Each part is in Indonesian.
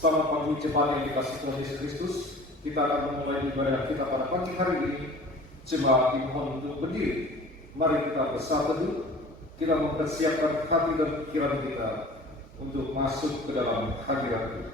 Selamat pagi jemaat yang dikasihi Tuhan Yesus Kristus. Kita akan memulai ibadah kita pada pagi hari ini. Jemaat dimohon untuk berdiri. Mari kita bersatu dulu. Kita mempersiapkan hati dan pikiran kita untuk masuk ke dalam hadirat Tuhan.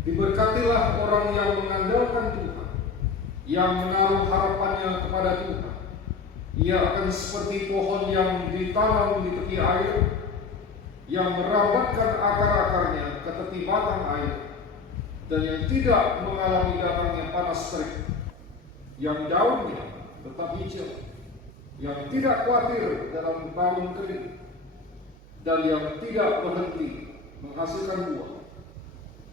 Diberkatilah orang yang mengandalkan Tuhan, yang menaruh harapannya kepada Tuhan. Ia akan seperti pohon yang ditanam di tepi air, yang merambatkan akar-akarnya ke tepi batang air, dan yang tidak mengalami datangnya panas terik, yang daunnya tetap hijau, yang tidak khawatir dalam tahun kering, dan yang tidak berhenti menghasilkan buah.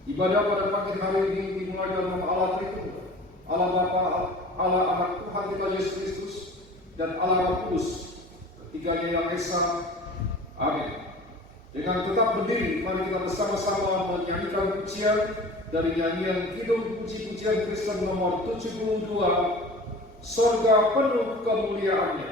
Ibadah pada pagi hari ini dimulai dalam nama Allah Tritunggal, Allah Bapa, Allah Anak Tuhan kita Yesus Kristus, dan Allah Roh Kudus, ketiganya yang esa. Amin. Dengan tetap berdiri, mari kita bersama-sama menyanyikan pujian dari nyanyian Kidung Puji-Pujian Kristen nomor 72, Sorga Penuh Kemuliaannya.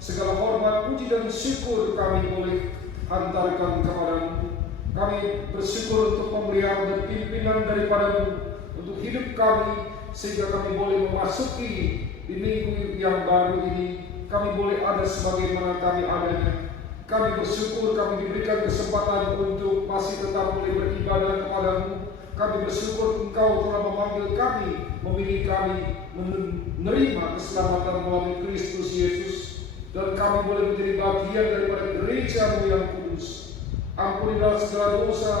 Segala hormat, puji dan syukur kami boleh hantarkan kepadamu. Kami bersyukur untuk pemberian dan pimpinan daripadamu untuk hidup kami, sehingga kami boleh memasuki di minggu yang baru ini. Kami boleh ada sebagaimana kami adanya. Kami bersyukur kami diberikan kesempatan untuk masih tetap boleh beribadah kepadamu. Kami bersyukur Engkau telah memanggil kami, memilih kami, menerima keselamatan melalui Kristus Yesus, dan kami boleh menjadi bagian daripada gereja-Mu yang kudus. Ampunilah segala dosa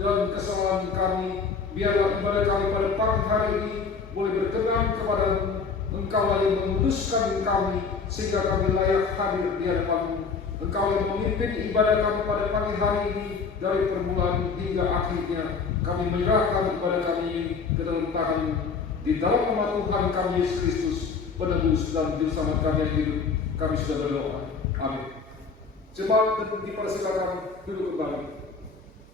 dan kesalahan kami. Biarlah ibadah kami pada pagi hari ini boleh berkenan kepada-Mu. Engkau yang menguduskan kami sehingga kami layak hadir di hadapan-Mu. Engkau yang memimpin ibadah kami pada pagi hari ini dari permulaan hingga akhirnya. Kami menyerahkan ibadah kami ini ke dalam tangan-Mu. Di dalam nama Tuhan kami Yesus Kristus, penebus dan juru selamat kami yang hidup, kami sudah berdoa. Amin. Jemaat dan dipersilakan duduk kembali.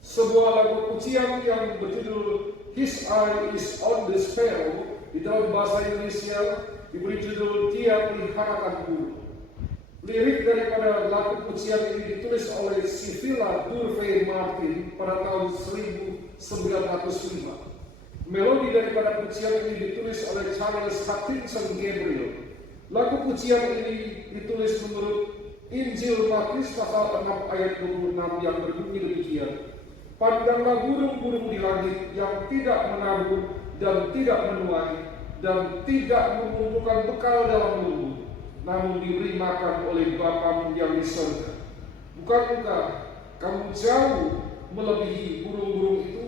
Sebuah lagu pujian yang berjudul His Eye is on the Sparrow di dalam bahasa Indonesia diberi judul Dia Peliharakan Burung. Lirik daripada lagu pujian ini ditulis oleh Sivilla Durvey Martin pada tahun 1905. Melodi daripada pujian ini ditulis oleh Charles Hutchinson Gabriel. Lagu pujian ini ditulis menurut Injil Matius pasal 6 ayat 26 yang berbunyi demikian. Pandanglah burung-burung di langit yang tidak menabur dan tidak menuai dan tidak mengumpulkan bekal dalam lumbung, namun diberi makan oleh Bapa-Mu yang di surga. Bukankah kamu jauh melebihi burung-burung itu?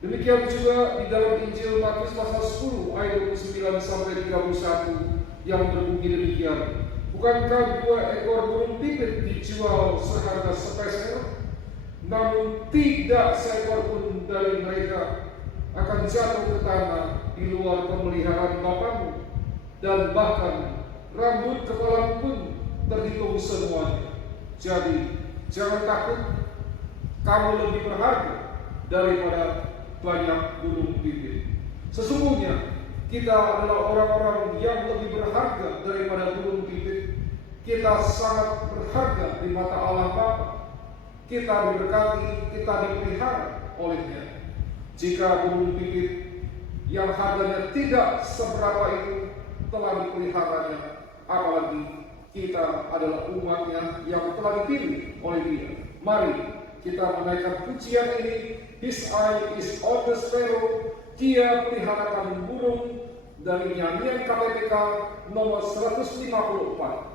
Demikian juga di dalam Injil Matius pasal 10 ayat 29 sampai 31 yang berbunyi demikian. Bukankah 2 ekor burung pipit dijual seharga sepeser? Namun tidak seekor pun dari mereka akan jatuh ke tanah di luar pemeliharaan Bapa-Mu, dan bahkan rambut kepala pun terhitung semuanya. Jadi jangan takut, kamu lebih berharga daripada banyak burung pipit. Sesungguhnya kita adalah orang-orang yang lebih berharga daripada burung pipit. Kita sangat berharga di mata Allah Bapa. Kita diberkati, kita dipelihara oleh-Nya. Jika burung pipit yang harganya tidak seberapa itu telah dipeliharanya, apalagi kita adalah umat-Nya yang telah dipilih oleh Dia. Mari kita menaikkan pujian ini, His Eye is on the Sparrow, Dia peliharakan burung, dari nyanyian KPPK nomor 154.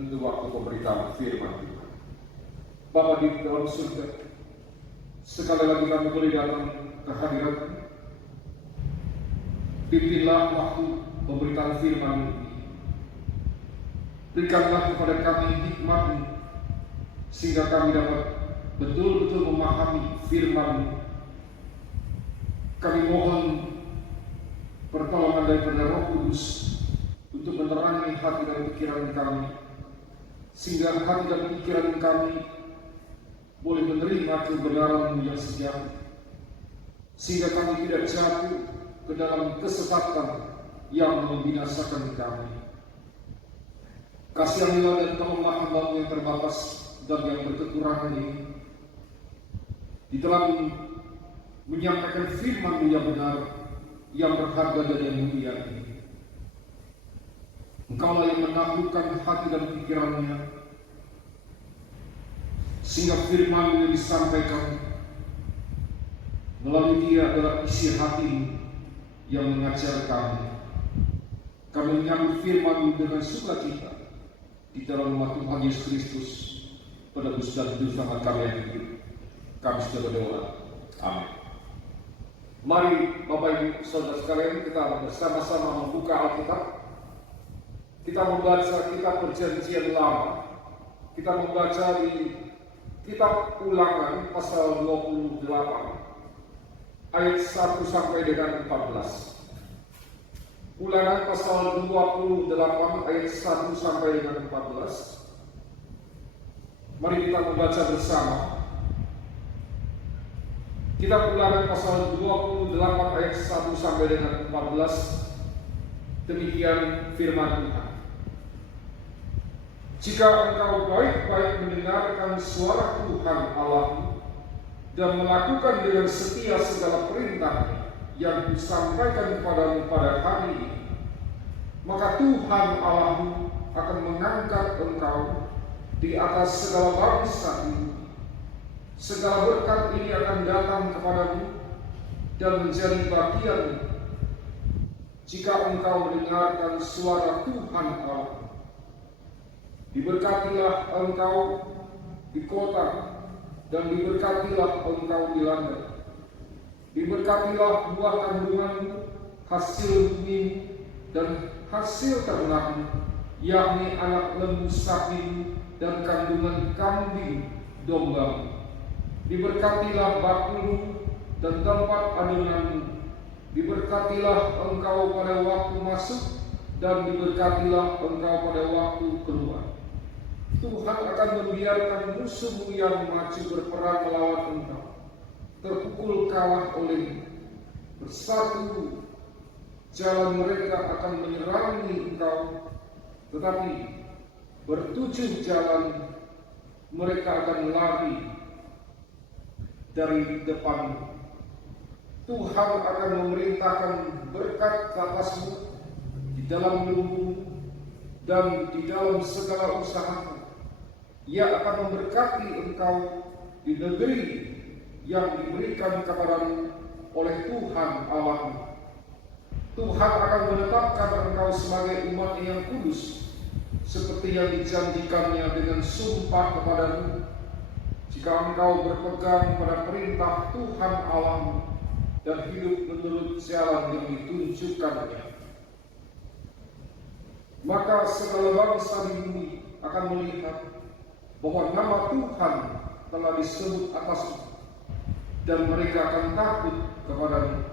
untuk waktu pemberitaan firman Tuhan. Bapa di dalam surga, sekali lagi kami boleh datang ke hadirat-Mu. Pimpinlah waktu pemberitaan firman ini. Berikanlah kepada kami hikmat-Mu, sehingga kami dapat betul-betul memahami firman-Mu. Kami mohon pertolongan daripada Roh Kudus untuk menerangi hati dan pikiran kami, sehingga hati dan pikiran kami boleh menerima kebenaran-Mu yang sejati, sehingga kami tidak jatuh ke dalam kesesatan yang membinasakan kami. Kasihanilah dan tolonglah hamba-Mu yang terbatas dan yang berkekurangan ini, di dalam menyampaikan firman-Mu yang benar, yang berharga dan yang mulia ini. Engkaulah yang menaklukkan hati dan pikirannya, sehingga firman-Mu yang disampaikan melalui Dia adalah isi hati-Mu yang mengajar kami. Kami menyambut firman-Mu dengan sukacita di dalam nama Tuhan Yesus Kristus, penebus dan juru selamat kami yang hidup. Kami sudah berdoa. Amin. Mari Bapak Ibu Saudara sekalian, kita bersama-sama membuka Alkitab. Kita membaca kitab Perjanjian Lama. Kita membaca di kitab Ulangan pasal 28 ayat 1 sampai dengan 14. Ulangan pasal 28 ayat 1 sampai dengan 14. Mari kita membaca bersama. Kitab Ulangan pasal 28 ayat 1 sampai dengan 14. Demikian firman Tuhan. Jika engkau baik-baik mendengarkan suara Tuhan Allahmu dan melakukan dengan setia segala perintah yang disampaikan kepadamu pada hari ini, maka Tuhan Allahmu akan mengangkat engkau di atas segala bangsa ini. Segala berkat ini akan datang kepadamu dan menjadi bagianmu jika engkau mendengarkan suara Tuhan Allahmu. Diberkatilah engkau di kota dan diberkatilah engkau di ladang. Diberkatilah buah kandunganmu, hasil bumimu, dan hasil ternakmu, yakni anak lembu sapimu dan kandungan kambing dombamu. Diberkatilah bakulmu dan tempat adonanmu. Diberkatilah engkau pada waktu masuk dan diberkatilah engkau pada waktu keluar. Tuhan akan membiarkan musuhmu yang maju berperang melawan engkau terpukul kalah olehmu. Bersatu jalan mereka akan menyerangi engkau, tetapi bertujuh jalan mereka akan lari dari depanmu. Tuhan akan memerintahkan berkat ke atasmu di dalam lumbung dan di dalam segala usahamu. Ia akan memberkati engkau di negeri yang diberikan kepadamu oleh Tuhan Allahmu. Tuhan akan menetapkan engkau sebagai umat yang kudus, seperti yang dijanjikannya dengan sumpah kepadamu, jika engkau berpegang pada perintah Tuhan Allahmu dan hidup menurut jalan yang ditunjukkannya. Maka segala bangsa di bumi akan melihat bahwa nama Tuhan telah disebut atasmu, dan mereka akan takut kepadamu.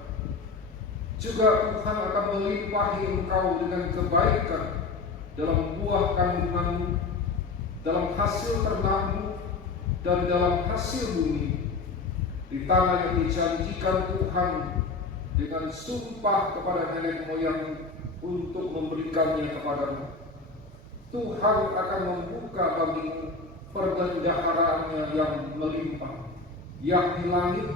Juga Tuhan akan melimpahi engkau dengan kebaikan dalam buah kandunganmu, dalam hasil ternakmu, dan dalam hasil bumi, di tanah yang dijanjikan Tuhan dengan sumpah kepada nenek moyang untuk memberikannya kepadamu. Tuhan akan membuka bagimu perbendaharaannya yang melimpah, yakni langit,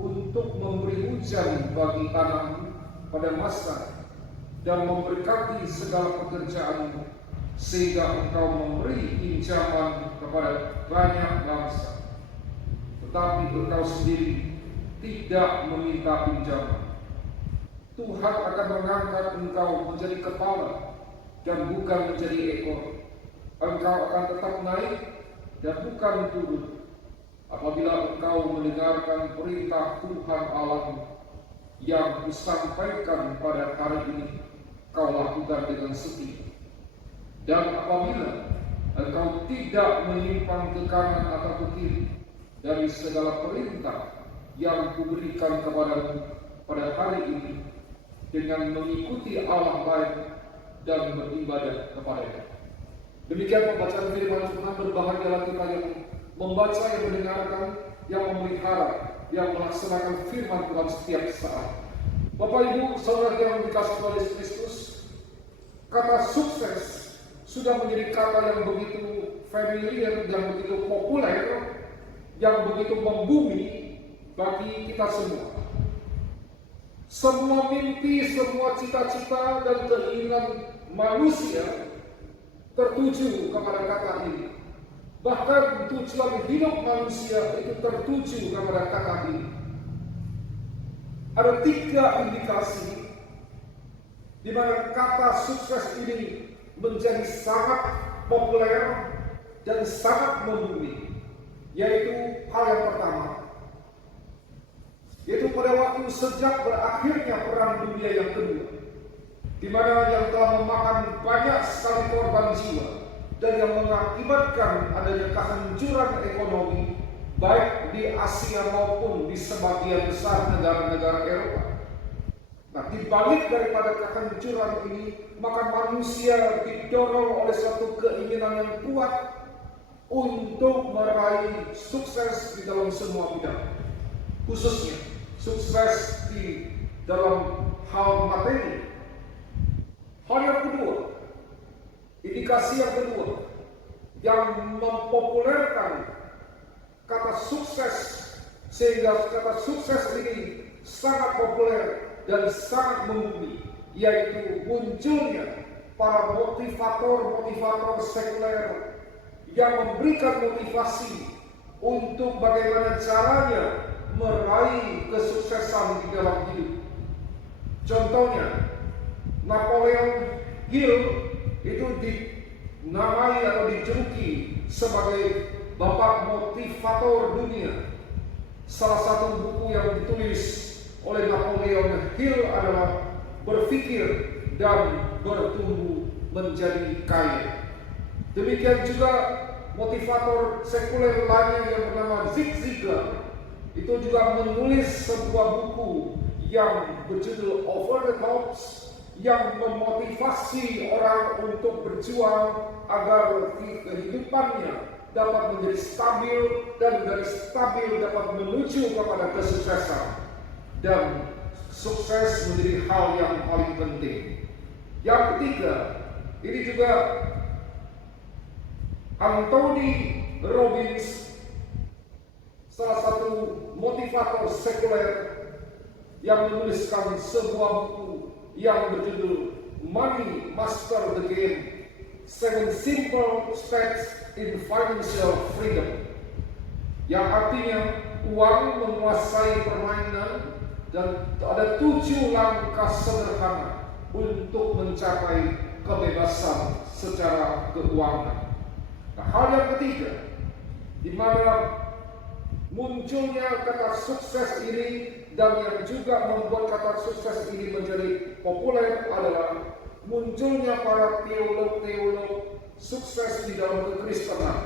untuk memberi hujan bagi tanahmu pada masa dan memberkati segala pekerjaanmu, sehingga engkau memberi pinjaman kepada banyak bangsa, tetapi engkau sendiri tidak meminta pinjaman. Tuhan akan mengangkat engkau menjadi kepala dan bukan menjadi ekor, engkau akan tetap naik dan bukan turun apabila engkau mendengarkan perintah Tuhan Allahmu yang kusampaikan pada hari ini kau lakukan dengan setia. Dan apabila engkau tidak menyimpang ke kanan atau ke kiri dari segala perintah yang kuberikan kepadamu pada hari ini dengan mengikuti Allah lain dan beribadah kepadanya. Demikian pembacaan firman Tuhan. Berbahagialah kita yang membaca, yang mendengarkan, yang memelihara, yang melaksanakan firman Tuhan setiap saat. Bapak Ibu, saudara yang dikasihi oleh Yesus Kristus, kata sukses sudah menjadi kata yang begitu familiar, yang begitu populer, yang begitu membumi bagi kita semua. Semua mimpi, semua cita-cita dan keinginan manusia tertuju kepada kata ini. Bahkan tujuan hidup manusia itu tertuju kepada kata ini. Ada 3 indikasi di mana kata sukses ini menjadi sangat populer dan sangat membumi. Yaitu hal yang pertama, yaitu pada waktu sejak berakhirnya Perang Dunia yang Kedua, di mana yang telah memakan banyak sekali korban jiwa dan yang mengakibatkan adanya kehancuran ekonomi baik di Asia maupun di sebagian besar negara-negara Eropa. Nah, di balik daripada kehancuran ini, maka manusia didorong oleh suatu keinginan yang kuat untuk meraih sukses di dalam semua bidang, khususnya sukses di dalam hal materi. Hal yang kedua, indikasi yang kedua yang mempopulerkan kata sukses sehingga kata sukses ini sangat populer dan sangat membumi, yaitu munculnya para motivator-motivator sekuler yang memberikan motivasi untuk bagaimana caranya meraih kesuksesan di dalam hidup. Contohnya, Napoleon Hill itu dinamai atau dijuluki sebagai bapak motivator dunia. Salah satu buku yang ditulis oleh Napoleon Hill adalah Berpikir dan Bertumbuh Menjadi Kaya. Demikian juga motivator sekuler lainnya yang bernama Zig Ziglar itu juga menulis sebuah buku yang berjudul Over the Tops, yang memotivasi orang untuk berjuang agar kehidupannya dapat menjadi stabil dan dari stabil dapat menuju kepada kesuksesan, dan sukses menjadi hal yang paling penting. Yang ketiga, ini juga Anthony Robbins, salah satu motivator sekuler, yang menuliskan sebuah buku yang berjudul Money Master the Game, 7 Simple Steps in Financial Freedom, yang artinya uang menguasai permainan dan ada 7 langkah sederhana untuk mencapai kebebasan secara keuangan. Nah, hal yang ketiga, di mana munculnya kata sukses ini dan yang juga membuat kata sukses ini menjadi populer adalah munculnya para teolog-teolog sukses di dalam kekristenan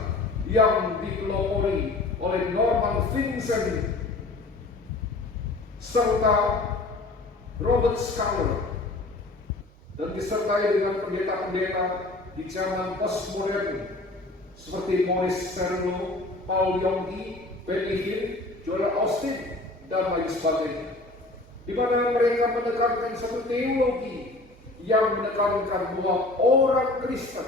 yang dipelopori oleh Norman Vincent serta Robert Schuller, dan disertai dengan pendeta-pendeta di zaman postmodern seperti Maurice Cerullo, Paul Yonggi, Benny Hinn, Joel Austin, dan lain sebagainya, di mana mereka menekankan satu teologi yang menekankan bahwa orang Kristen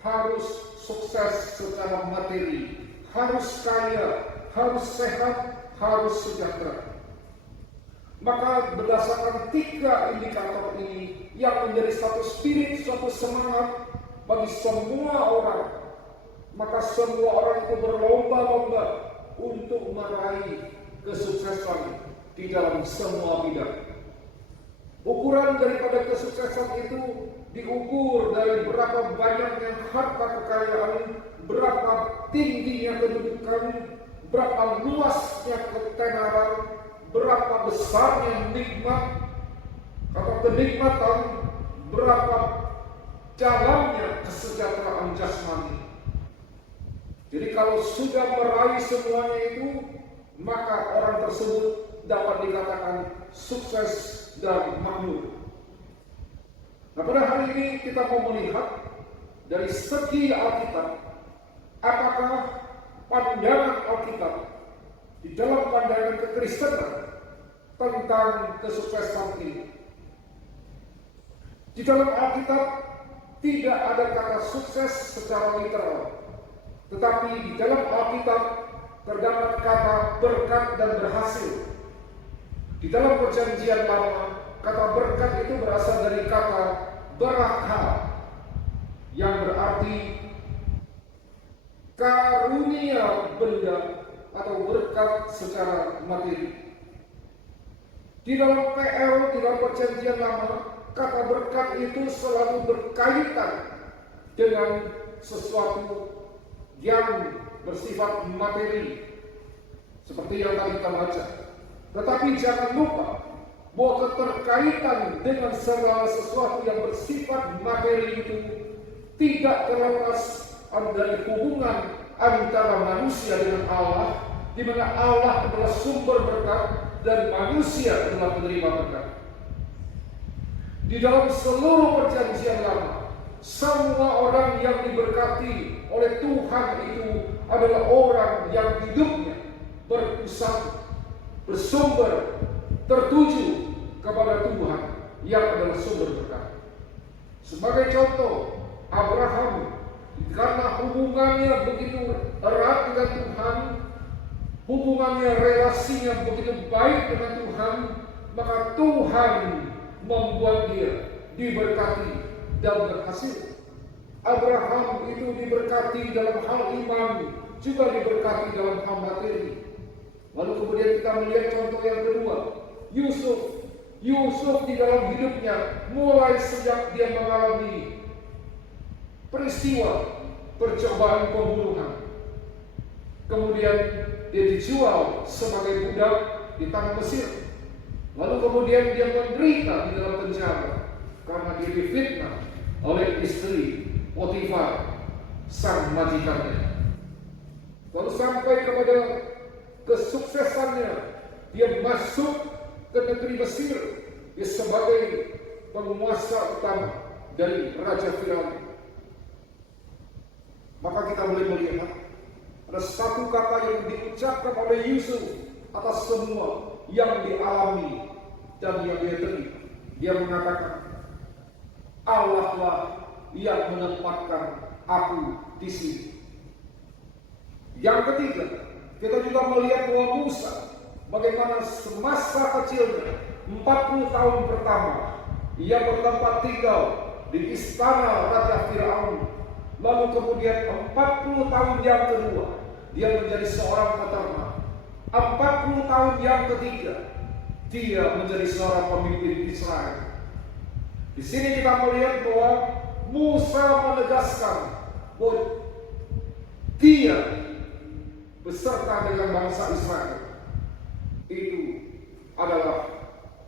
harus sukses secara materi, harus kaya, harus sehat, harus sejahtera. Maka berdasarkan 3 indikator ini yang menjadi satu spirit, suatu semangat bagi semua orang, maka semua orang itu berlomba-lomba untuk meraih kesuksesan di dalam semua bidang. Ukuran daripada kesuksesan itu diukur dari berapa banyaknya harta kekayaan, berapa tingginya kedudukan, berapa luasnya ketenaran, berapa besarnya nikmat atau kenikmatan, berapa dalamnya kesejahteraan jasmani. Jadi kalau sudah meraih semuanya itu, maka orang tersebut dapat dikatakan sukses dan makmur. Nah, pada hari ini kita mau melihat dari segi Alkitab, apakah pandangan Alkitab di dalam pandangan kekristenan tentang kesuksesan ini. Di dalam Alkitab tidak ada kata sukses secara literal, tetapi di dalam Alkitab terdapat kata berkat dan berhasil. Di dalam Perjanjian Lama, kata berkat itu berasal dari kata baraka, yang berarti karunia benda atau berkat secara materi. Di dalam PL, di dalam Perjanjian Lama, kata berkat itu selalu berkaitan dengan sesuatu yang bersifat materi, seperti yang tadi kita baca. Tetapi jangan lupa bahwa keterkaitan dengan segala sesuatu yang bersifat materi itu tidak terlepas dari hubungan antara manusia dengan Allah, di mana Allah adalah sumber berkat dan manusia adalah penerima berkat. Di dalam seluruh Perjanjian Lama, semua orang yang diberkati oleh Tuhan itu adalah orang yang hidupnya berpusat, bersumber, tertuju kepada Tuhan yang adalah sumber berkat. Sebagai contoh, Abraham, karena hubungannya begitu erat dengan Tuhan, hubungannya, relasinya begitu baik dengan Tuhan, maka Tuhan membuat dia diberkati dan berhasil. Abraham itu diberkati dalam hal iman, juga diberkati dalam hal materi. Lalu kemudian kita melihat contoh yang kedua, Yusuf di dalam hidupnya, mulai sejak dia mengalami peristiwa percobaan pembunuhan, kemudian dia dijual sebagai budak di tanah Mesir, lalu kemudian dia menderita di dalam penjara karena dia difitnah oleh istri Potifar, sang majikannya. Lalu sampai kepada kesuksesannya, dia masuk ke negeri Mesir, dia sebagai penguasa utama dari Raja Firaun. Maka kita boleh melihat ada satu kata yang diucapkan oleh Yusuf atas semua yang dialami dan yang dia terima. Dia mengatakan, Allah lah yang menempatkan aku di sini. Yang ketiga, kita juga melihat bahwa Musa, bagaimana semasa kecilnya 40 tahun pertama ia bertempat tinggal di istana Raja Firaun. Lalu kemudian 40 tahun yang kedua dia menjadi seorang peternak. 40 tahun yang ketiga dia menjadi seorang pemimpin Israel. Di sini kita melihat bahwa Musa menegaskan bahwa dia beserta dengan bangsa Israel itu adalah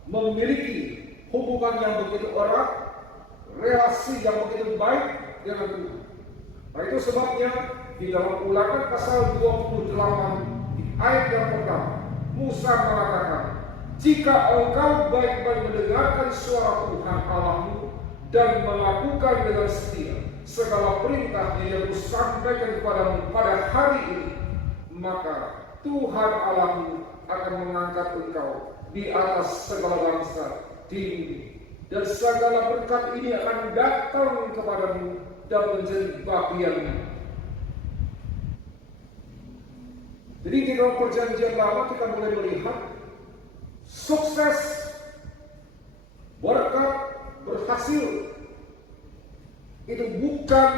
memiliki hubungan yang begitu erat, relasi yang begitu baik dengan Tuhan. Nah, itu sebabnya di dalam Ulangan pasal 28 di ayat yang pertama, Musa mengatakan, jika engkau baik-baik mendengarkan suara Tuhan Allahmu dan melakukan dengan setia segala perintah yang kusampaikan kepadamu pada hari ini, maka Tuhan Allahmu akan mengangkat engkau di atas segala bangsa di bumi, dan segala berkat ini akan datang kepadamu dan menjadi bagianmu. Jadi di dalam Perjanjian Lama kita boleh melihat sukses, berkat, berhasil itu bukan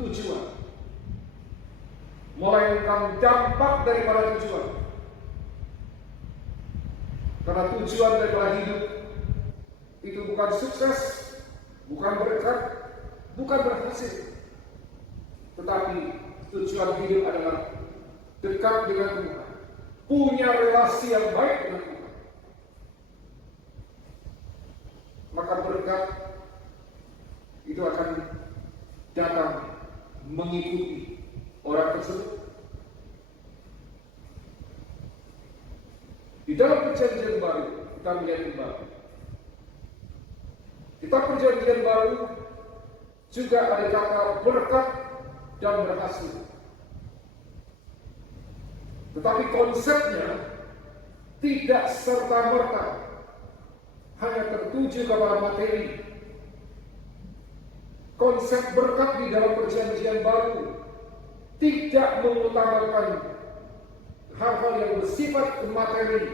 tujuan, melainkan dampak daripada tujuan. Karena tujuan daripada hidup itu bukan sukses, bukan berkat, bukan berhasil, tetapi tujuan hidup adalah dekat dengan Tuhan, punya relasi yang baik dengan Tuhan. Maka berkat itu akan datang mengikuti orang tersebut. Di dalam perjanjian baru kita melihat kembali, kita perjanjian baru juga ada kata berkat dan berhasil. Tetapi konsepnya tidak serta-merta hanya tertuju kepada materi. Konsep berkat di dalam perjanjian baru tidak mengutamakan hal-hal yang bersifat materi,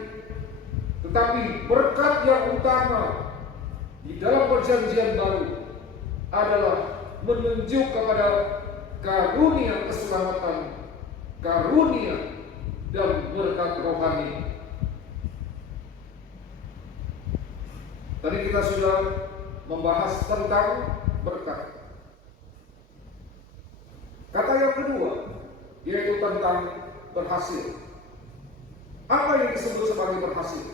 tetapi berkat yang utama di dalam perjanjian baru adalah menunjuk kepada karunia keselamatan, karunia dan berkat rohani. Tadi kita sudah membahas tentang berkat. Kata yang kedua yaitu tentang berhasil. Apa yang disebut sebagai berhasil?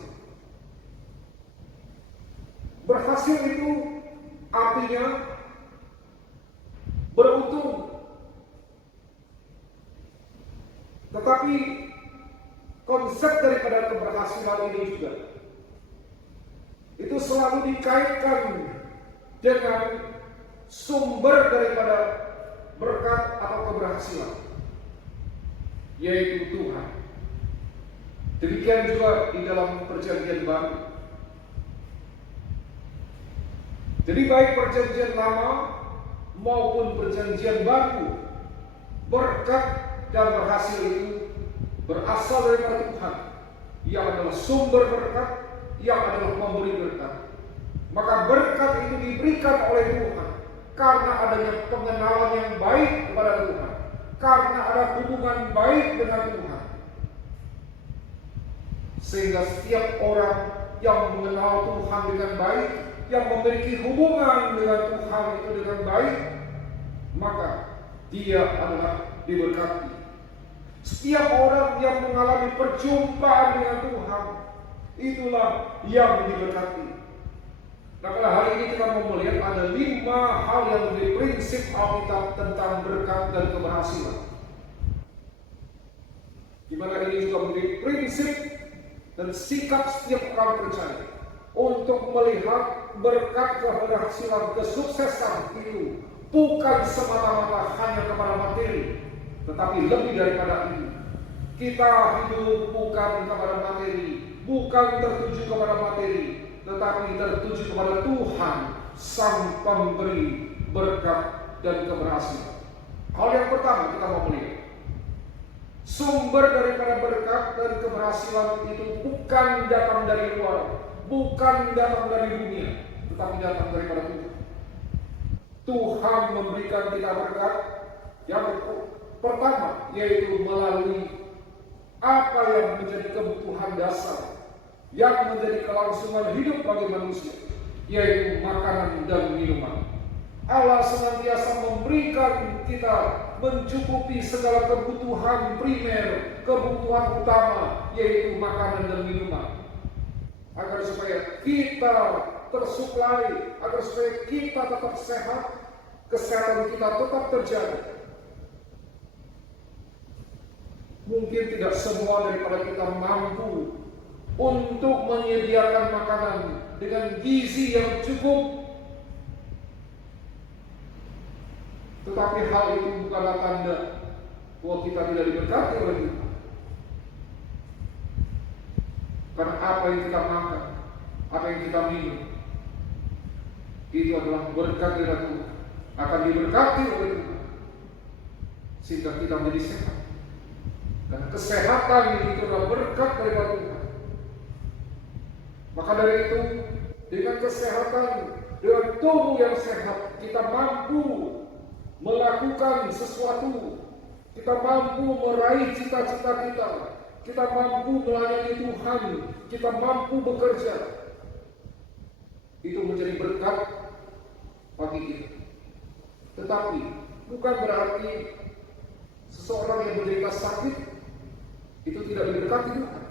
Berhasil itu artinya beruntung. Tetapi konsep daripada keberhasilan ini juga itu selalu dikaitkan dengan sumber daripada berkat atau keberhasilan, yaitu Tuhan. Demikian juga di dalam perjanjian baru. Jadi baik perjanjian lama maupun perjanjian baru, berkat dan berhasil itu berasal daripada Tuhan, yang adalah sumber berkat, yang adalah memberi berkat. Maka berkat itu diberikan oleh Tuhan karena adanya pengenalan yang baik kepada Tuhan, karena ada hubungan baik dengan Tuhan. Sehingga setiap orang yang mengenal Tuhan dengan baik, yang memiliki hubungan dengan Tuhan itu dengan baik, maka dia adalah diberkati. Setiap orang yang mengalami perjumpaan dengan Tuhan, itulah yang diberkati. Nah, pada hari ini kita mau melihat ada 5 hal yang menjadi prinsip Alkitab tentang berkat dan keberhasilan. Di mana ini juga menjadi prinsip dan sikap setiap orang percaya untuk melihat berkat, keberhasilan, kesuksesan itu bukan semata-mata hanya kepada materi, tetapi lebih daripada itu. Kita hidup bukan kepada materi, bukan tertuju kepada materi, tetapi tertuju kepada Tuhan, Sang Pemberi berkat dan keberhasilan. Hal yang pertama kita mau melihat, sumber daripada berkat dan keberhasilan itu bukan datang dari luar, bukan datang dari dunia, tetapi datang daripada Tuhan. Tuhan memberikan kita berkat yang pertama, yaitu melalui apa yang menjadi kebutuhan dasar, yang menjadi kelangsungan hidup bagi manusia, yaitu makanan dan minuman. Allah senantiasa memberikan kita mencukupi segala kebutuhan primer, kebutuhan utama, yaitu makanan dan minuman, agar supaya kita tersuplai, agar supaya kita tetap sehat, kesehatan kita tetap terjaga. Mungkin tidak semua daripada kita mampu untuk menyediakan makanan dengan gizi yang cukup, tetapi hal itu bukanlah tanda bahwa kita tidak diberkati oleh Tuhan. Karena apa yang kita makan, apa yang kita minum, itu adalah berkat dari Tuhan, akan diberkati oleh Tuhan, sehingga kita menjadi sehat. Dan kesehatan itu adalah berkat dari Tuhan. Maka dari itu, dengan kesehatan, dengan tubuh yang sehat, kita mampu melakukan sesuatu, kita mampu meraih cita-cita kita mampu melayani Tuhan, kita mampu bekerja. Itu menjadi berkat bagi kita. Tetapi bukan berarti seseorang yang menderita sakit itu tidak diberkati Tuhan.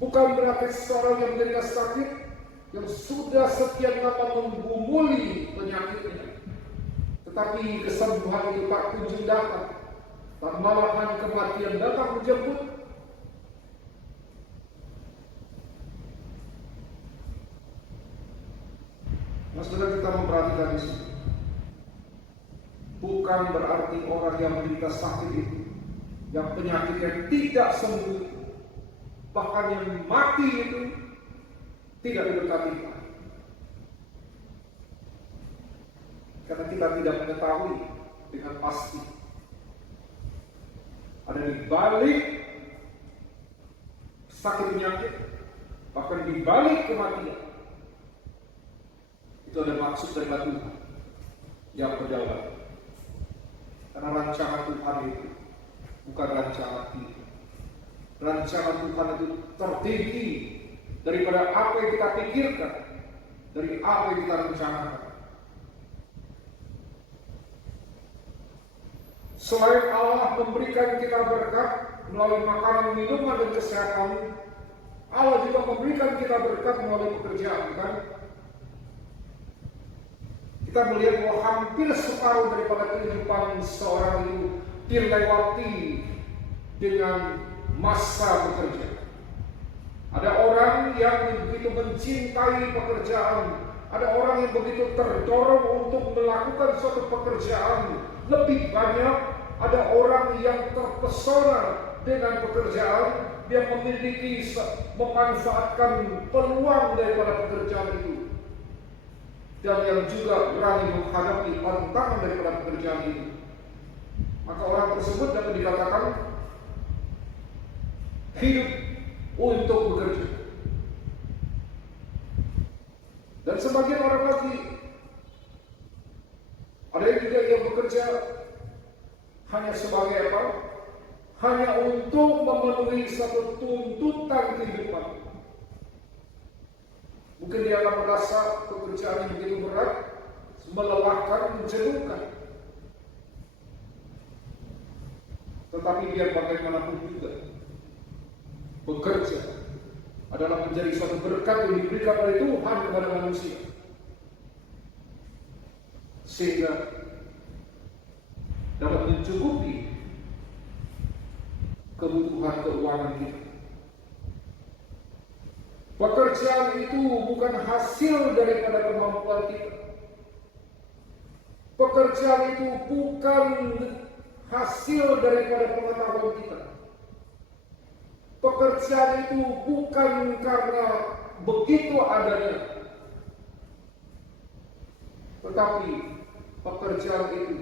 Bukan berarti seseorang yang menderita sakit yang sudah sekian lama menggumuli penyakitnya, tetapi kesembuhan itu tak kunjung datang, dan malahan kematian datang menjemput. Nah, saudara, kita memperhatikan di sini. Bukan berarti orang yang menderita sakit itu, yang penyakitnya tidak sembuh, bahkan yang mati itu tidak diberkati. Karena kita tidak mengetahui dengan pasti. Ada di balik sakit penyakit, bahkan di balik kematian, itu ada maksud dari Tuhan yang mendalam. Karena rancangan Tuhan itu bukan rancangan kita. Rancangan Tuhan itu tertinggi daripada apa yang kita pikirkan, dari apa yang kita rencanakan. Selain Allah memberikan kita berkat melalui makanan, minuman, dan kesehatan, Allah juga memberikan kita berkat melalui pekerjaan, kan? Kita melihat bahwa hampir separuh daripada kehidupan seorang itu dilewati dengan masa bekerja. Ada orang yang begitu mencintai pekerjaan, ada orang yang begitu terdorong untuk melakukan suatu pekerjaan lebih banyak. Ada orang yang terpesona dengan pekerjaan, dia memiliki, memanfaatkan peluang daripada pekerjaan itu, dan yang juga berani menghadapi tantangan daripada pekerjaan itu. Maka orang tersebut dapat dikatakan hidup untuk bekerja. Dan sebagian orang lagi, ada yang juga yang bekerja hanya sebagai apa? Hanya untuk memenuhi satu tuntutan kehidupan. Mungkin dia akan merasa pekerjaan yang begitu berat, melelahkan, menjenuhkan. Tetapi biar bagaimanapun juga, bekerja adalah menjadi suatu berkat yang diberikan oleh Tuhan kepada manusia, sehingga dapat mencukupi kebutuhan keuangan kita. Pekerjaan itu bukan hasil daripada kemampuan kita. Pekerjaan itu bukan hasil daripada pengetahuan kita. Pekerjaan itu bukan karena begitu adanya, tetapi pekerjaan itu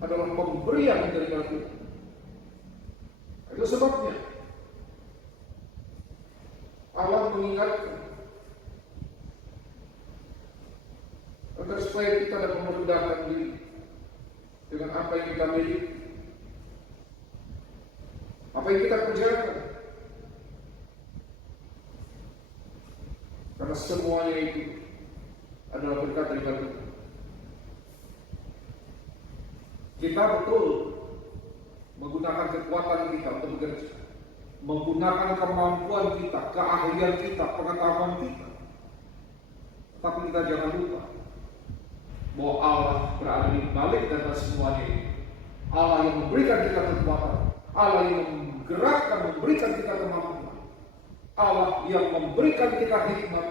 adalah pemberian dari Tuhan. Itu sebabnya Allah mengingatkan agar supaya kita dapat merendahkan diri dengan apa yang kita miliki, apa yang kita kerjakan, karena semuanya itu adalah berkat dari Tuhan. Kita betul menggunakan kekuatan kita untuk bekerja, menggunakan kemampuan kita, keahlian kita, pengetahuan kita. Tapi kita jangan lupa bahwa Allah berada di balik dari semuanya ini. Allah yang memberikan kita kekuatan, Allah yang menggerakkan, memberikan kita kemampuan, Allah yang memberikan kita hikmat,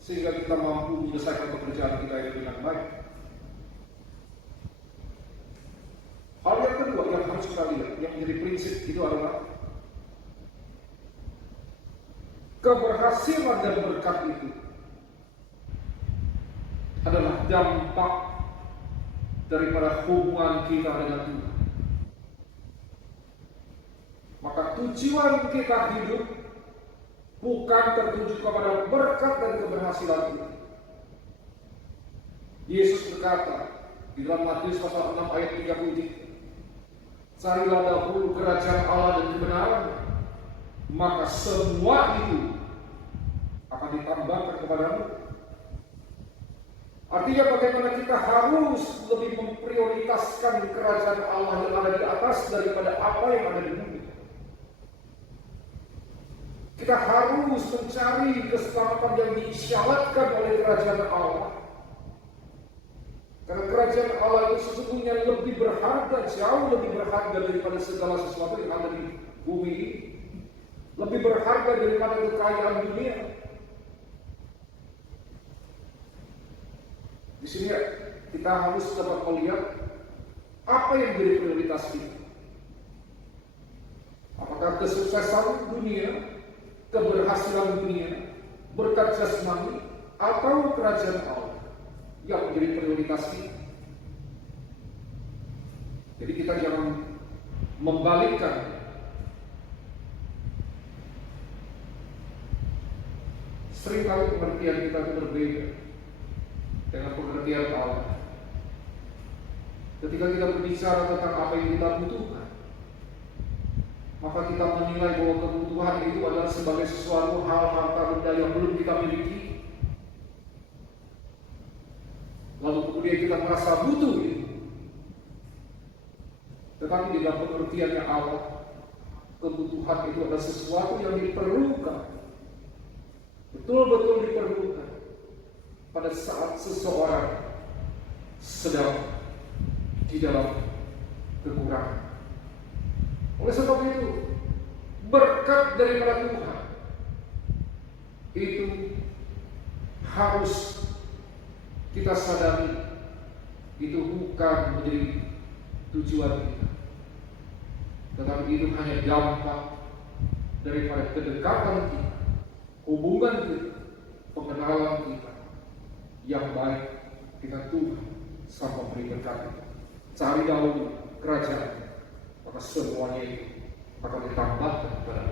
sehingga kita mampu menyelesaikan pekerjaan kita itu dengan baik. Hal yang kedua yang harus kita lihat, yang menjadi prinsip itu adalah keberhasilan dan berkat itu adalah dampak daripada hubungan kita dengan Tuhan. Maka tujuan kita hidup bukan tertuju kepada berkat dan keberhasilan itu. Yesus berkata di dalam Matius pasal 6 ayat 33, carilah dahulu kerajaan Allah dan kebenaran, maka semua itu akan ditambahkan kepadamu. Artinya bagaimana kita harus lebih memprioritaskan kerajaan Allah yang ada di atas daripada apa yang ada di bumi. Kita harus mencari keselamatan yang diisyaratkan oleh kerajaan Allah. Karena kerajaan Allah itu sesungguhnya lebih berharga, jauh lebih berharga daripada segala sesuatu yang ada di bumi ini. Lebih berharga daripada kekayaan dunia. Di sini kita harus dapat melihat apa yang menjadi prioritas kita. Apakah kesuksesan dunia, keberhasilan dunia, berkat jasmani, atau kerajaan Allah yang menjadi prioritas kita. Jadi kita jangan membalikkan. Seringkali pengertian kita itu berbeda dengan pengertian Allah. Ketika kita berbicara tentang apa yang kita butuhkan, maka kita menilai bahwa kebutuhan itu adalah sebagai sesuatu hal harta benda yang belum kita miliki. Lalu kemudian kita merasa butuh itu. Tetapi di dalam pengertiannya Allah, kebutuhan itu adalah sesuatu yang diperlukan, betul-betul diperlukan pada saat seseorang sedang di dalam kekurangan. Oleh sebab itu, berkat daripada Tuhan itu harus kita sadari itu bukan menjadi tujuan kita, tetapi itu hanya dampak daripada kedekatan kita, hubungan kita, pengenalan kita yang baik dengan Tuhan sampai memberi berkat. Cari dahulu kerajaan, maka semuanya itu akan ditambahkan kepada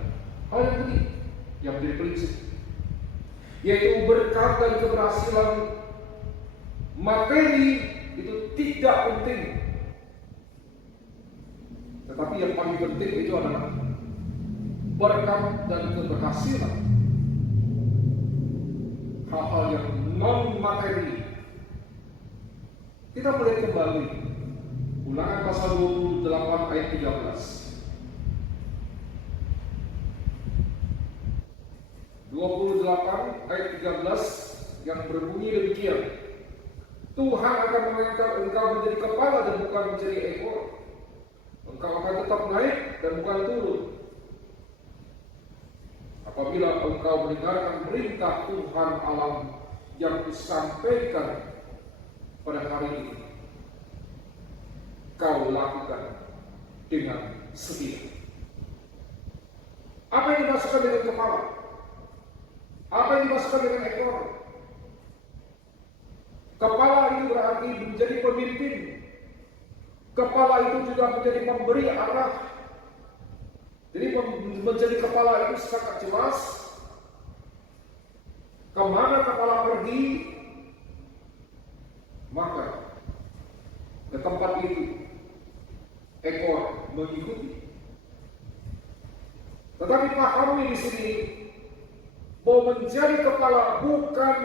hal yang penting yang menjadi prinsip, yaitu berkat dan keberhasilan materi itu tidak penting, tetapi yang paling penting itu adalah berkat dan keberhasilan hal-hal yang non materi. Kita melihat kembali Ulangan pasal 28 ayat 13. 28 ayat 13 yang berbunyi demikian. Tuhan akan mengangkat engkau menjadi kepala dan bukan menjadi ekor. Engkau akan tetap naik dan bukan turun. Apabila engkau mendengarkan perintah Tuhan alam yang disampaikan pada hari ini, kau lakukan dengan setia. Apa yang dimaksudkan dengan kepala? Apa yang dimaksudkan dengan ekor? Kepala itu berarti menjadi pemimpin. Kepala itu juga menjadi pemberi arah. Jadi menjadi kepala itu sangat jelas. Kemana kepala pergi, maka ke tempat itu ekor mengikuti. Tetapi pahami di sini bahwa menjadi kepala bukan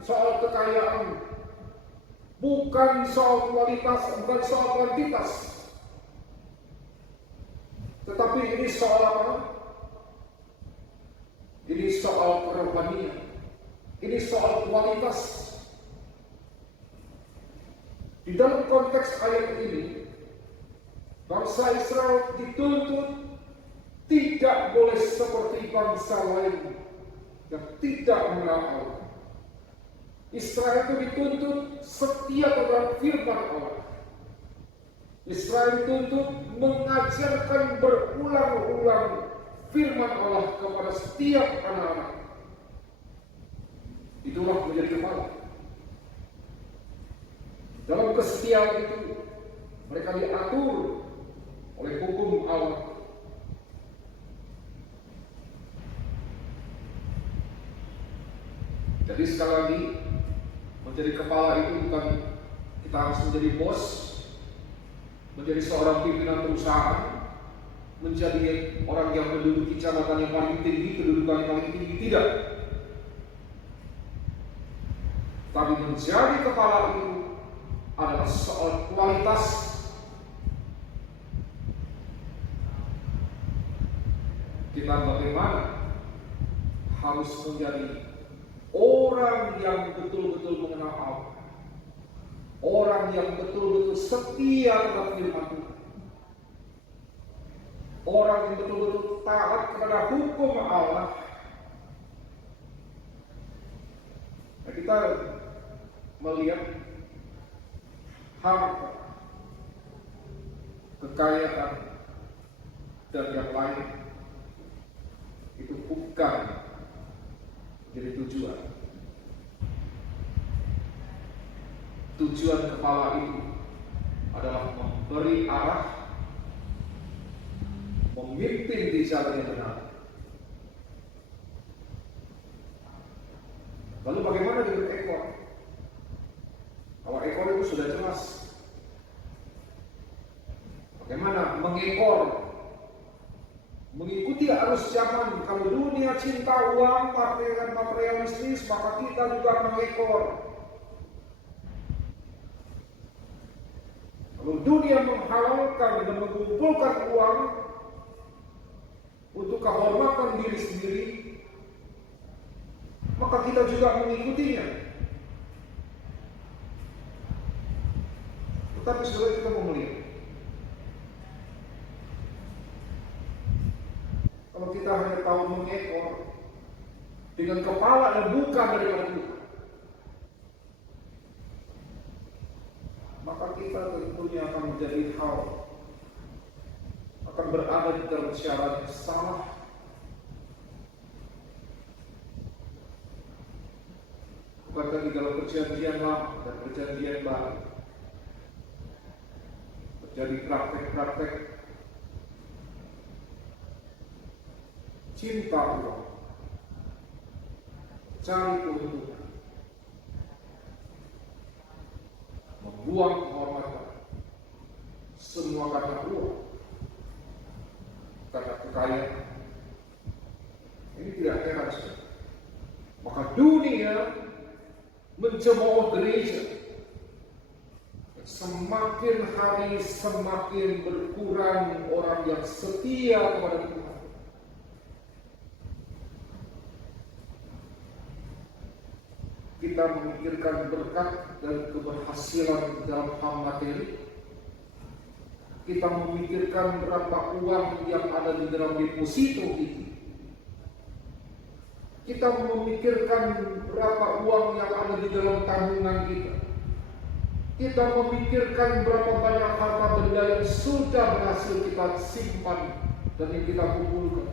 soal kekayaan, bukan soal kualitas, bukan soal kuantitas, tetapi ini soal apa? Ini soal kerohanian, ini soal kualitas. Di dalam konteks ayat ini, bangsa Israel dituntut tidak boleh seperti bangsa lain yang tidak mengenal Allah. Israel itu dituntut setia terhadap firman Allah. Israel dituntut mengajarkan berulang-ulang firman Allah kepada setiap anak-anak. Itulah menjadi kepala. Dalam kesetiaan itu mereka diatur oleh hukum Allah. Jadi sekali lagi, menjadi kepala itu bukan kita harus menjadi bos, menjadi seorang pimpinan perusahaan, menjadi orang yang menduduki jabatan yang paling tinggi, kedudukan yang paling tinggi, tidak. Tapi menjadi kepala itu adalah soal kualitas. Kita bagaimana harus menjadi orang yang betul-betul mengenal Allah, orang yang betul-betul setia terhadap firman Tuhan, orang yang betul-betul taat kepada hukum Allah. Nah, kita melihat harta, kekayaan, dan yang lain itu bukan jadi tujuan. Tujuan kepala itu adalah memberi arah, memimpin di jalan yang benar. Lalu bagaimana dengan ekor? Kalau ekor itu sudah jelas. Bagaimana mengekor? Mengikuti arus zaman. Kalau dunia cinta uang, materialistis, maka kita juga mengekor. Kalau dunia menghalalkan dan mengumpulkan uang untuk kehormatan diri sendiri, maka kita juga mengikutinya. Tetapi saudara, kita mau melihat, kalau kita hanya tahu mengekor dengan kepala dan bukan daripada Tuhan, maka kita tentunya akan menjadi hal, akan berada di dalam syarat yang salah. Bahkan di dalam perjanjian lama dan perjanjian baru terjadi praktek-praktek cinta uang, cari keuntungan, membuang kehormatan, semua karena uang, karena kekayaan. Ini tidak heran, saudara. Maka dunia mencemooh gereja. Semakin hari semakin berkurang orang yang setia kepada Tuhan. Kita memikirkan berkat dan keberhasilan dalam hal materi. Kita memikirkan berapa uang yang ada di dalam deposito itu. Kita memikirkan berapa uang yang ada di dalam tabungan kita. Kita memikirkan berapa banyak harta benda yang sudah berhasil kita simpan dan yang kita kumpulkan.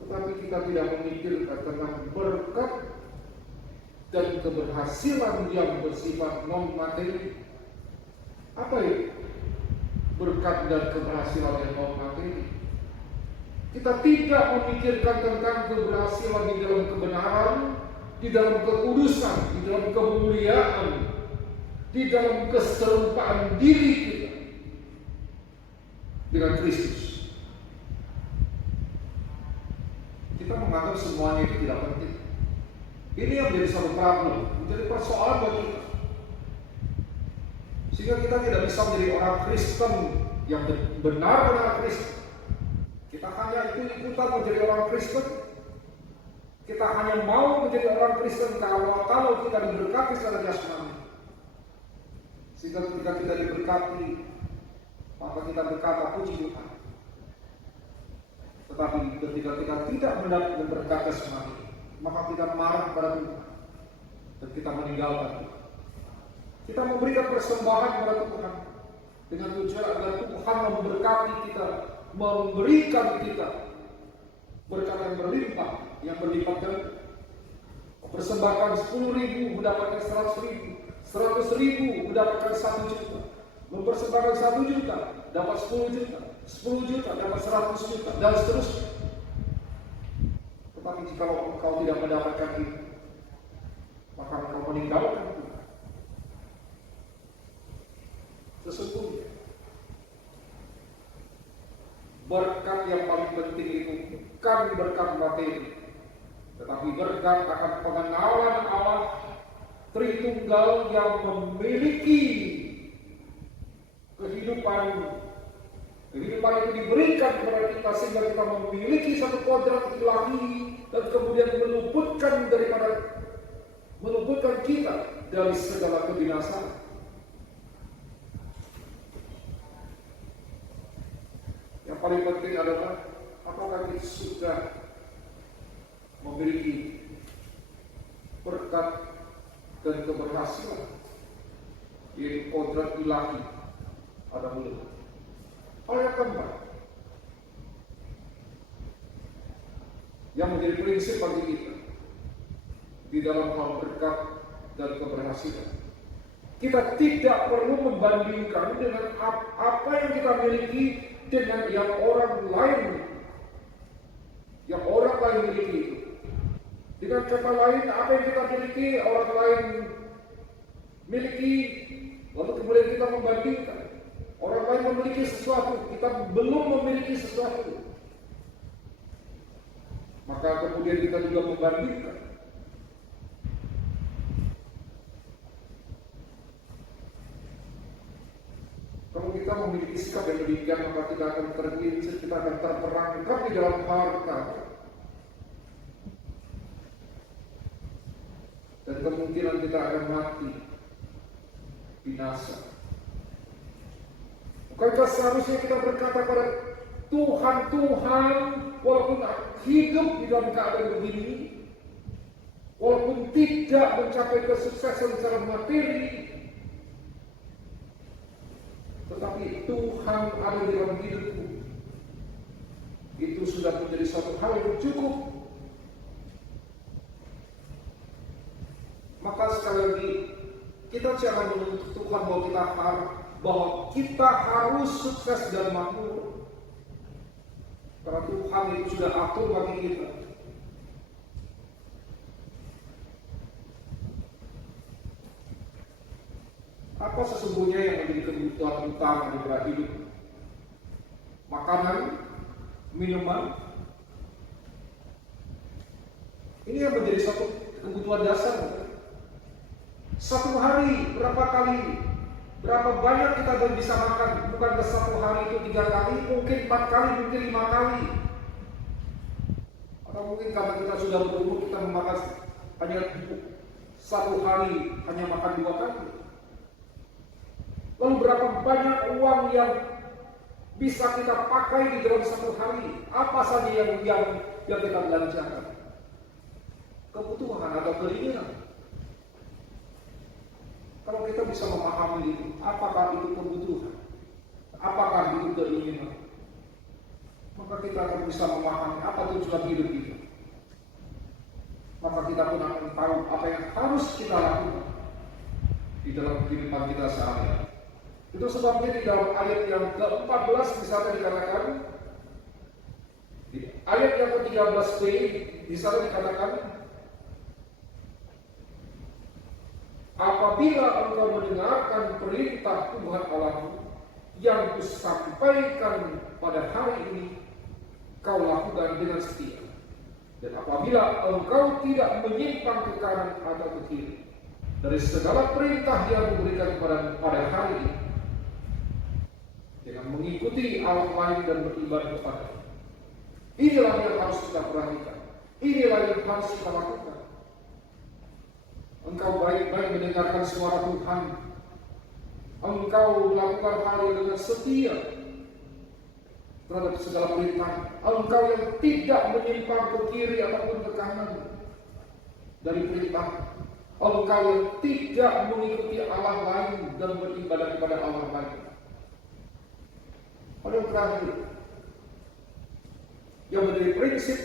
Tetapi kita tidak memikirkan tentang berkat dan keberhasilan yang bersifat non-materi. Apa itu berkat dan keberhasilan yang non-materi? Kita tidak memikirkan tentang keberhasilan di dalam kebenaran, di dalam kekudusan, di dalam kemuliaan, di dalam keserupaan diri kita dengan Kristus. Kita menganggap semuanya itu tidak penting. Ini yang menjadi satu problem, menjadi persoalan bagi kita. Sehingga kita tidak bisa menjadi orang Kristen yang benar-benar Kristen. Kita hanya ikut-ikutan menjadi orang Kristen. Kita hanya mau menjadi orang Kristen kalau kita diberkati secara jasmani. Sehingga ketika kita diberkati, maka kita berkata puji Tuhan. Tetapi ketika kita tidak mendapatkan berkat jasmani, maka kita marah kepada Tuhan dan kita meninggalkan Tuhan. Kita memberikan persembahan kepada Tuhan dengan tujuan agar Tuhan memberkati kita, memberikan kita berkat yang berlimpah, yang berlipat ganda. Persembahkan 10.000 mendapatkan 100.000, 100.000 mendapatkan 1 juta. Mempersembahkan 1 juta dapat 10 juta, 10 juta dapat 100 juta, dan seterusnya. Tetapi jika engkau tidak mendapatkan itu, maka engkau meninggalkan Tuhan. Sesungguhnya berkat yang paling penting itu bukan berkat materi, tetapi berkat akan pengenalan Allah Tritunggal yang memiliki kehidupan itu diberikan kepada kita sehingga kita memiliki satu kodrat ilahi dan kemudian meluputkan kita dari segala kebinasaan. Yang paling penting adalah apakah kita sudah memiliki berkat dan keberhasilan, yaitu kodrat ilahi pada mulut. Hal yang keempat yang menjadi prinsip bagi kita di dalam hal berkat dan keberhasilan, kita tidak perlu membandingkan dengan apa yang kita miliki dengan yang orang lain miliki. Dengan kata lain, apa yang kita miliki orang lain miliki, lalu kemudian kita membandingkan. Orang lain memiliki sesuatu, kita belum memiliki sesuatu, maka kemudian kita juga membandingkan. Kalau kita memiliki sikap yang demikian, maka kita akan tergelincir, kita akan terperangkap di dalam harta, dan kemungkinan kita akan mati binasa. Bukankah seharusnya kita berkata pada Tuhan, walaupun hidup di dalam keadaan begini, walaupun tidak mencapai kesuksesan secara materi, tetapi Tuhan ada di dalam hidupku. Itu sudah menjadi suatu hal yang cukup. Maka sekali lagi, kita jangan menuntut Tuhan bahwa kita harus sukses dan makmur, karena Tuhan itu sudah atur bagi kita. Apa sesungguhnya yang menjadi kebutuhan utama di dalam hidup? Makanan, minuman, ini yang menjadi satu kebutuhan dasar. Satu hari berapa banyak kita bisa makan? Bukan satu hari itu 3 kali, mungkin 4 kali, mungkin 5 kali. Atau mungkin karena kita sudah berumur, kita memakan hanya satu hari, hanya makan 2 kali. Lalu berapa banyak uang yang bisa kita pakai di dalam satu hari? Apa saja yang kita belanjakan? Kebutuhan atau keinginan. Kalau kita bisa memahami itu, apakah itu kebutuhan, apakah itu keinginan, maka kita akan bisa memahami apa tujuan hidup kita. Maka kita pun akan tahu apa yang harus kita lakukan di dalam kehidupan kita sehari-hari. Itu sebabnya di dalam ayat yang ke-14 misalnya dikatakan, di ayat yang ke-13b misalnya dikatakan, apabila engkau mendengarkan perintah Tuhan Allahmu yang kusampaikan pada hari ini, kau lakukan dengan setia. Dan apabila engkau tidak menyimpang ke kanan atau ke kiri dari segala perintah yang diberikan pada hari ini, dengan mengikuti Allah lain dan beribadah kepada-Nya. Inilah yang harus kita perhatikan. Inilah yang harus kita lakukan. Engkau baik-baik mendengarkan suara Tuhan. Engkau melakukan hal yang dengan setia terhadap segala perintah. Engkau yang tidak menyimpang ke kiri ataupun ke kanan dari perintah. Engkau yang tidak mengikuti Allah lain dan beribadah kepada Allah lain. Pada yang terakhir, yang menjadi prinsip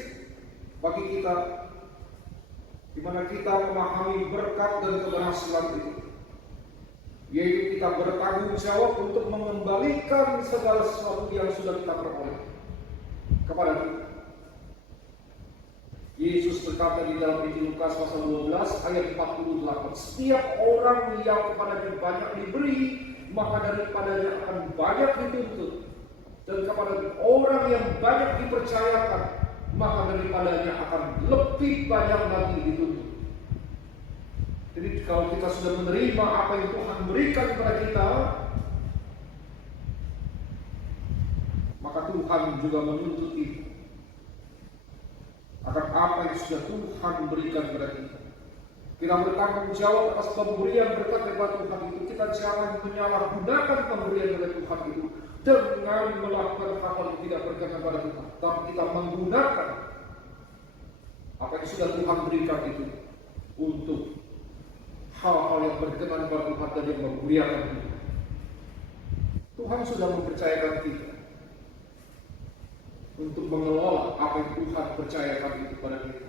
bagi kita, di mana kita memahami berkat dan keberhasilan itu, yaitu kita bertanggung jawab untuk mengembalikan segala sesuatu yang sudah kita peroleh kepada kita. Yesus berkata di dalam Injil Lukas pasal 12 ayat 48, setiap orang yang kepadanya banyak diberi, maka daripadanya akan banyak dituntut. Dan kepada orang yang banyak dipercayakan, maka daripadanya akan lebih banyak lagi dituntut. Jadi kalau kita sudah menerima apa yang Tuhan berikan kepada kita, maka Tuhan juga menuntut itu akan apa yang sudah Tuhan berikan kepada kita. Kita bertanggung jawab atas pemberian berkat daripada Tuhan itu. Kita jangan menyalahgunakan pemberian dari Tuhan itu dengan melakukan hal-hal yang tidak berkenan kepada Tuhan. Tapi kita menggunakan apa yang sudah Tuhan berikan itu untuk hal-hal yang berkenan kepada Tuhan dan yang memuliakan Tuhan. Tuhan sudah mempercayakan kita untuk mengelola apa yang Tuhan percayakan itu kepada kita.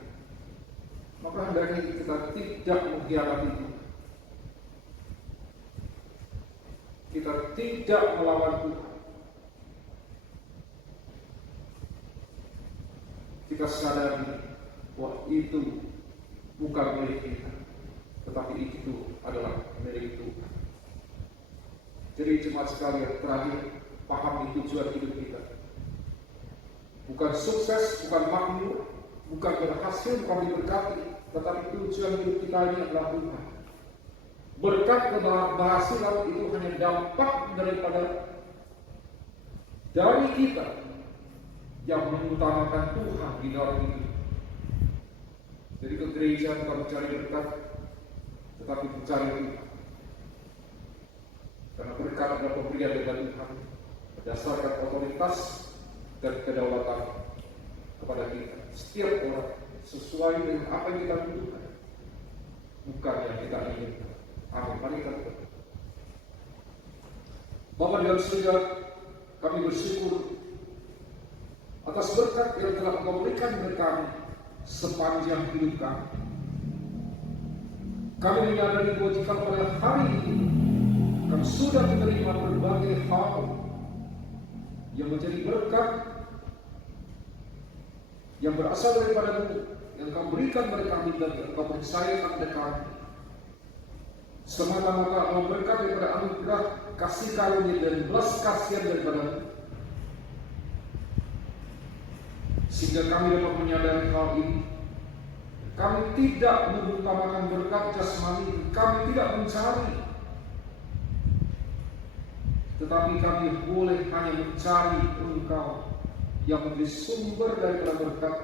Maka hendaknya kita tidak mengkhianati itu. Kita tidak melawan Tuhan. Kita sadari bahwa itu bukan milik kita, tetapi itu adalah milik Tuhan. Jadi jemaat sekalian, terakhir, pahami tujuan hidup kita. Bukan sukses, bukan makmur, bukan berhasil, bukan diberkati, tetapi tujuan hidup kita ini adalah Tuhan. Berkat keberhasilan itu hanya dampak dari kita yang mengutamakan Tuhan di dalam hidup. Jadi ke gereja bukan mencari berkat, tetapi mencari Tuhan. Karena berkat adalah pemberian dari Tuhan berdasarkan otoritas dan kedaulatan kepada kita. Setiap orang sesuai dengan apa yang kita butuhkan, bukan yang kita inginkan. Amin. Mari kita berdoa. Bapa di dalam surga, kami bersyukur atas berkat yang telah Engkau berikan kepada kami sepanjang hidup kami. Kami menyadari bahwa jika pada hari ini kami sudah menerima berbagai hal yang menjadi berkat yang berasal daripada-Mu, yang Kau berikan kepada kami dan yang Kau percayakan kepada kami, semata-mata Kau berkat daripada anugerah kasih karunia dan belas kasihan daripada-Mu, sehingga kami dapat menyadari hal ini. Kami tidak mengutamakan berkat jasmani, kami tidak mencari, tetapi kami boleh hanya mencari Engkau yang menjadi sumber daripada berkat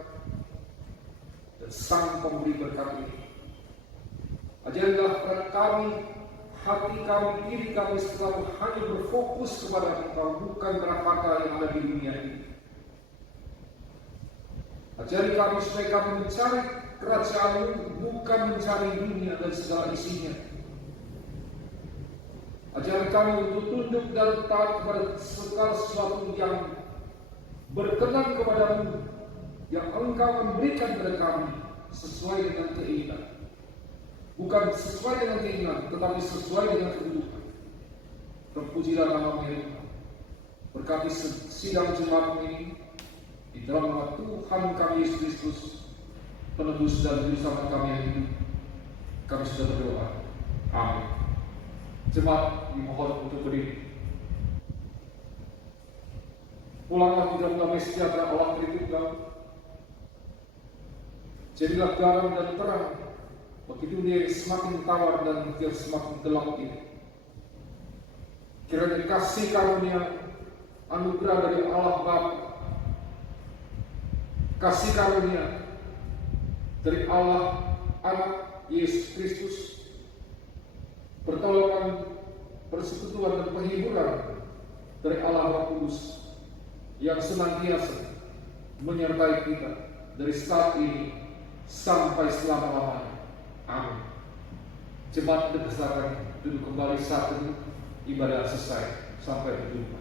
dan Sang Pemberi berkat ini. Ajarlah kepada kami, hati kami, diri kami selalu hanya berfokus kepada Engkau, bukan pada harta yang ada di dunia ini. Ajari kami supaya kami mencari kerajaan-Mu, bukan mencari dunia dan segala isinya. Ajari kami untuk tunduk dan taat kepada segala sesuatu yang berkenan kepada-Mu, yang Engkau memberikan kepada kami sesuai dengan keinginan. Bukan sesuai dengan keinginan, tetapi sesuai dengan kebutuhan. Terpujilah nama-Mu ya Tuhan. Berkati sidang jemaat ini di dalam nama Tuhan kami Yesus Kristus, penebus dan juru selamat kami yang hidup. Kami sudah berdoa. Amin. Jemaat dimohon untuk berdiri. Pulanglah di dalam damai sejahtera Allah Tritunggal. Jadilah garam dan terang bagi dunia yang semakin tawar dan yang semakin gelap ini. Kiranya kasih karunia anugerah dari Allah Bapa, kasih karunia dari Allah Anak Yesus Kristus, pertolongan, persekutuan dan penghiburan dari Allah Roh Kudus yang senantiasa menyertai kita dari saat ini sampai selama-lamanya. Amin. Jemaat dibesarkan, duduk kembali saat ini, ibadah selesai. Sampai berjumpa.